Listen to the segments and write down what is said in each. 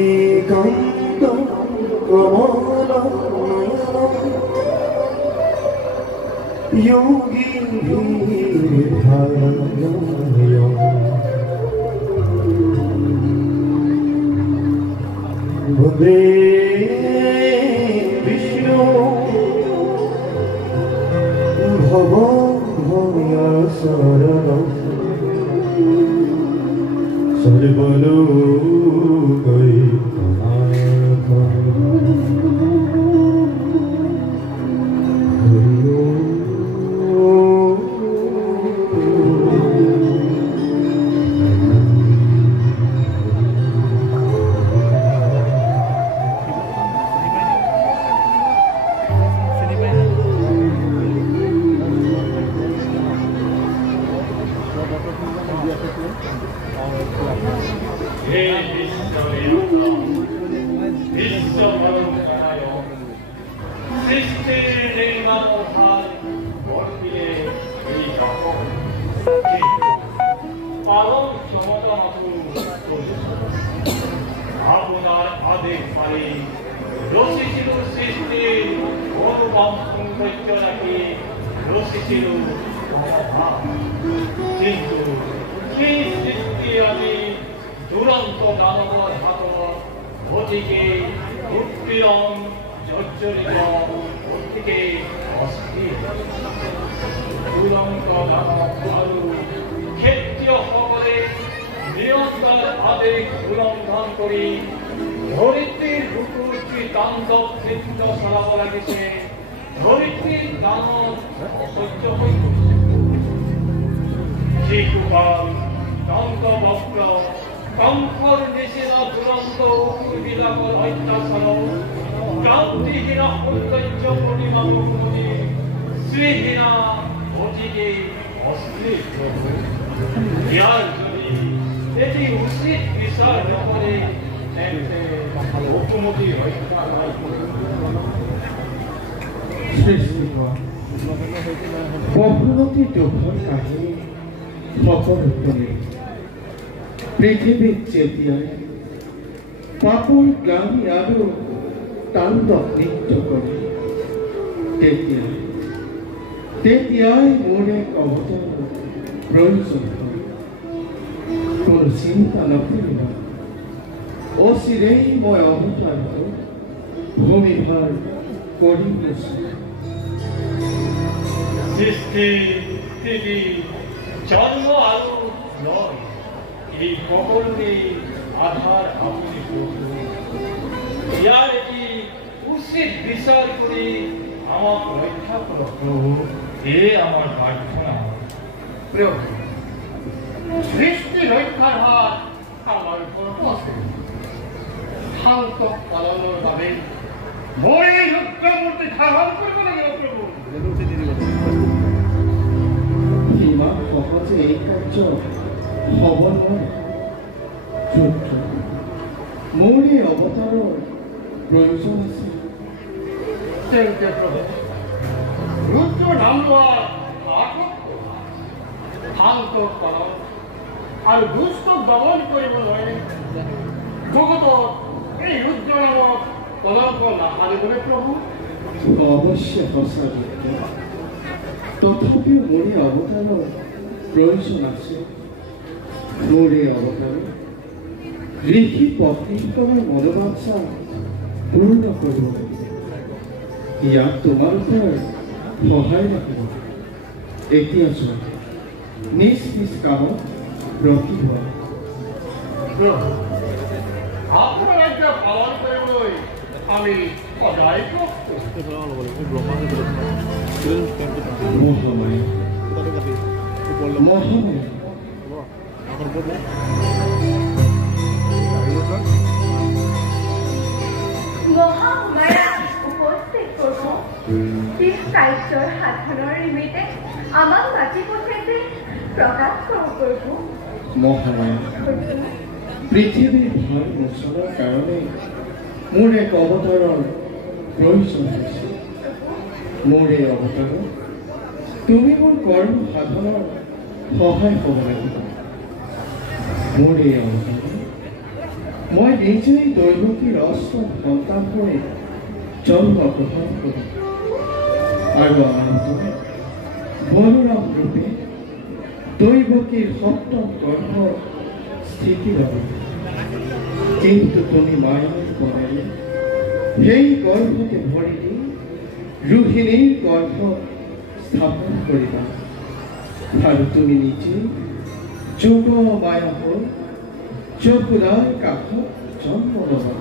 लक्ष्मीकान्त कमला योगी वन्दे विष्णु भवभव्य शरणं बहुमती दुखर काহিনী সকলোতে পৃথিৱীত যেতিয়াই পাপৰ গ্লানি আৰু তাণ্ডৱ নৃত্য কৰে তেতিয়াই মোৰ এক অৱতাৰ প্ৰয়োজন হয়। কোনো চিন্তা নকৰিবা, অচিৰেই মই অৱতাৰ হৈ ভূমিভাৰ কৰি গৈছোঁ। সৃষ্টি স্থিতি জন্ম আৰু লয় এই সকলোৰে আধাৰ আপুনি ইয়াৰ এটি উচিত বিচাৰ কৰি আমাক ৰক্ষা কৰক প্ৰভু, এয়ে আমাৰ প্ৰাৰ্থনা। প্ৰভু, সৃষ্টি ৰক্ষাৰ হাত আমাৰ ওপৰত আছে। শান্ত পালনৰ বাবে মই এই ৰুদ্ৰমূৰ্তি ধাৰণ কৰিব লাগিব প্ৰভু। ইমান সহজে এই কাৰ্য হ'ব নোৱাৰে। মোৰ এই অৱতাৰৰ প্ৰয়োজন আছে। তেন্তে প্ৰভু, ৰুদ্ৰৰ নাম লোৱাৰ শান্ত পালন আৰু দুষ্টক দমন কৰিব নোৱাৰে। জগতত এই ৰুদ্ৰ নামত কলংক নাসাৰিবনে প্ৰভু? অৱশ্যে সঁচা ৰুদ্ৰ, তথাপিও মোৰ এই অৱতাৰৰ প্ৰয়োজন আছে। মোৰ এই অৱতাৰে ঋষি পত্নীসকলৰ মনোবাঞ্ছা পূৰ্ণ কৰিব লাগিব। ইয়াত তোমালোকৰ সহায় লাগিব। এতিয়া যোৱা, নিজ নিজ কামত ব্ৰতী হোৱা। আপোনাৰ ৰাজ্য পালন কৰিবলৈ আমি সদায় প্ৰস্তুত। মহামায়া উপস্থিত কৰিব। ঠিক কাৰ্যৰ সাধনৰ নিমিত্তে আমাক মাতি পঠাইছে, প্ৰকাশ কৰিব। মহামায়া পৃথিৱীৰ ভাল মোচনৰ কাৰণে মোৰ এক অৱতাৰৰ প্ৰয়োজন হৈছে। মোৰ এই অৱতাৰত তুমি মোৰ কৰ্ম সাধনৰ সহায় হ'ব লাগিব। মোৰ এই অৱতাৰত মই নিজেই দৈৱকীৰ অষ্টম সন্তান হৈ জন্মগ্ৰহণ কৰোঁ আৰু অনন্তৰে বলৰাম ৰূপে দৈৱকীৰ সপ্তম গৰ্ভ স্থিতি ল'ব। কিন্তু তুমি মায়াৰ কণাৰে সেই গৰ্ভকে ভৰি দি ৰোহিণীৰ গৰ্ভ স্থাপন কৰিবা আৰু তুমি নিজে যোগ মায়া হৈ যশোদাৰ কাষত জন্ম ল'বা।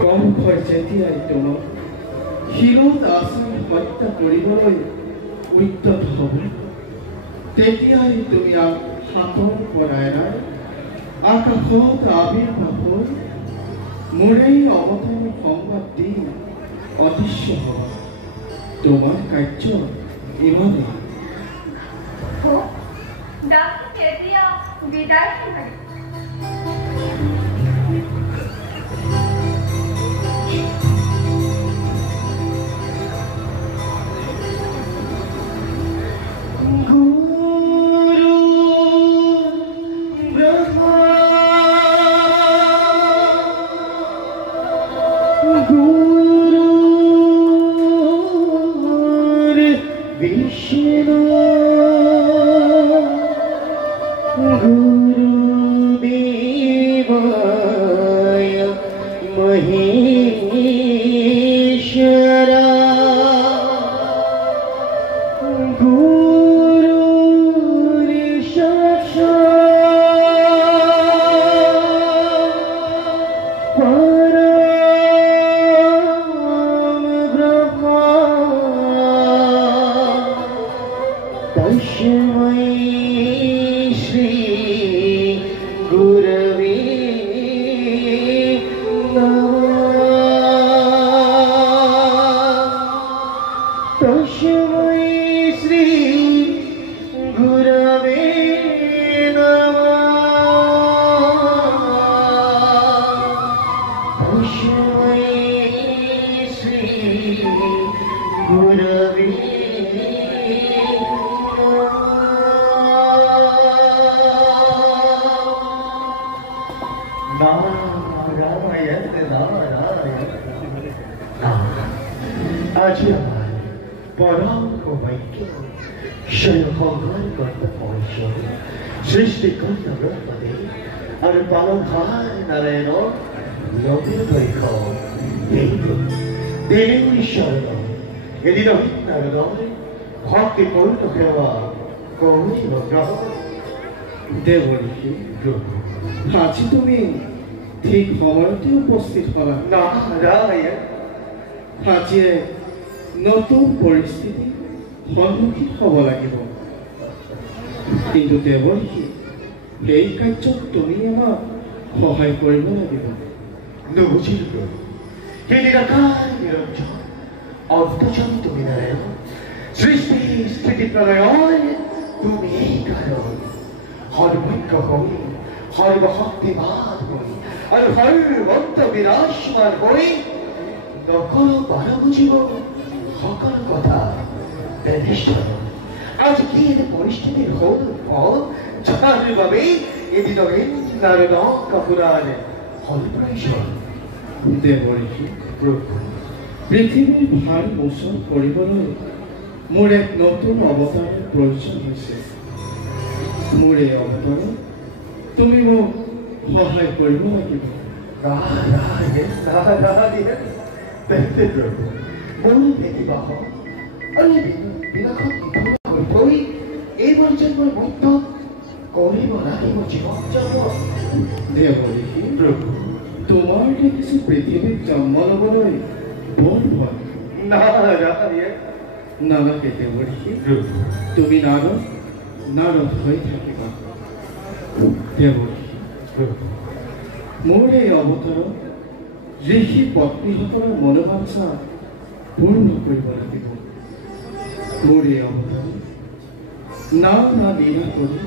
কংসই যেতিয়াই তোমাক শিলত আশ্ৰয় হত্যা কৰিবলৈ উদ্যত হ'ব, তেতিয়াই তুমি হাতৰ পৰাই আকাশত আবিৰ্ভাৱ হৈ মোৰেই অৱতাৰৰ সংবাদ দি অদৃশ্য হ'ব। তোমাৰ কাৰ্য ইমানেই। এতিয়া বিদায় হয়। আজি আমাৰ পৰম সৌভাগ্য স্বয়ংসংঘৰ কৰ্তব্য সৃষ্টিকৰ্তা ব্ৰহ্মদেৱ আৰু পালনহাৰ নাৰায়ণৰ নবীন শৈশৱ দেৱী ঈশ্বৰ এদিন নাৰদৰ ভক্তিপূৰ্ণ সেৱা কৰিব গ্ৰহণ। দেৱঋষি, আজি তুমি ঠিক সময়তে উপস্থিত হ'লা। নাৰায়ণ, আজি নতুন পৰিস্থিতি সন্মুখীন হ'ব লাগিব, কিন্তু দেৱঋষি এই কাৰ্যত তুমি আমাক সহায় কৰিব লাগিব। নুবুজিলো সেই নিৰাকাৰ নিৰঞ্জন অন্তজন তুমি নাৰায়ণ, সৃষ্টি স্থিতি প্ৰলয় তুমি কাৰণ সৰ্বজ্ঞ হৈ সৰ্বশক্তিমান হৈ আৰু সৰ্বন্ত বিনাশমান হৈ নকৰো বাৰ বুজিব সকলো কথা। আজি কি এনে পৰিস্থিতিৰ হ'ল ফল যাৰ বাবে এদিন নাৰদক আপোনাৰ হ'ল প্ৰয়োজন। দেৱঋষি, পৃথিৱীৰ ভাৰ মোচন কৰিবলৈ মোৰ এক নতুন অৱতাৰৰ প্ৰয়োজন হৈছে। মোৰ এই অৱতাৰত তুমি মোক সহায় কৰিব লাগিব। দেৱঋষি, তোমাৰ দেখিছো পৃথিৱীত জন্ম ল'বলৈ বৰ ভয়। নালাগে দেৱঋষি, তুমি নাৰদ হৈ থাকিবা। দেৱঋষি, মোৰ এই অৱতাৰত ঋষি পত্নীসকলৰ মনোবাঞ্ছা পূৰ্ণ কৰিব লাগিব। মোৰ এই অৱতাৰত না লীলা কৰি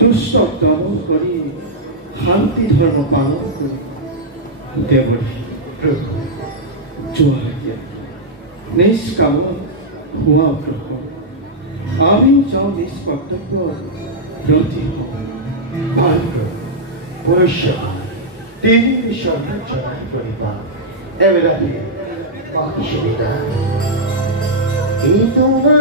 দুষ্ট দমন কৰি শান্তি ধৰ্ম পালন কৰি দেৱৰী যোৱালৈকে নিজ কামত হোৱা অগ্ৰসৰ আমি যাওঁ নিজ কৰ্তব্য ব্ৰতী হওঁ ভালকৈ মনুষ্য তিনি স্বৰ্ণ জনাই কৰিবা এবেলাতে বাকি সুবিধা এই তোমাদেৰ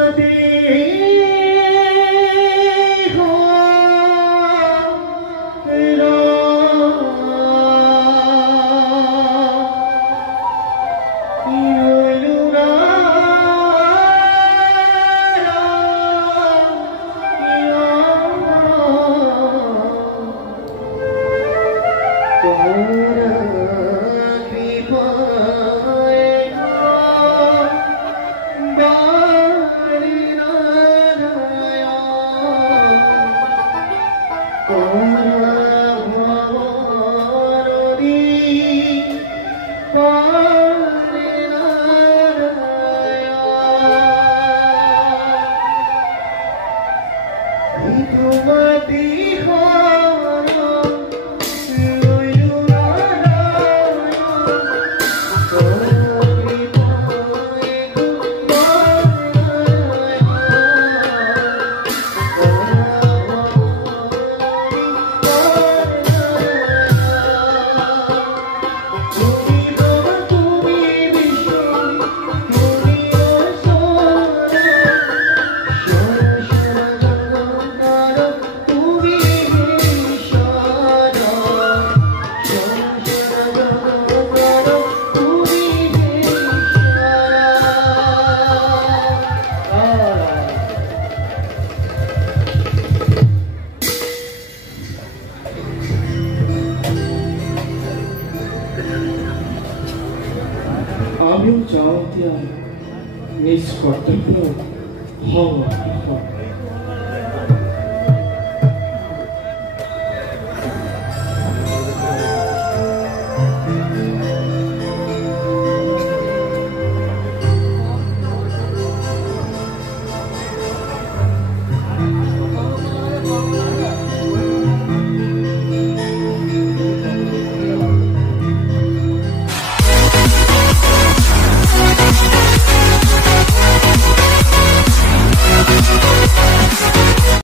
আমিও যাওঁ এতিয়া নিজ কৰ্তব্য হওঁ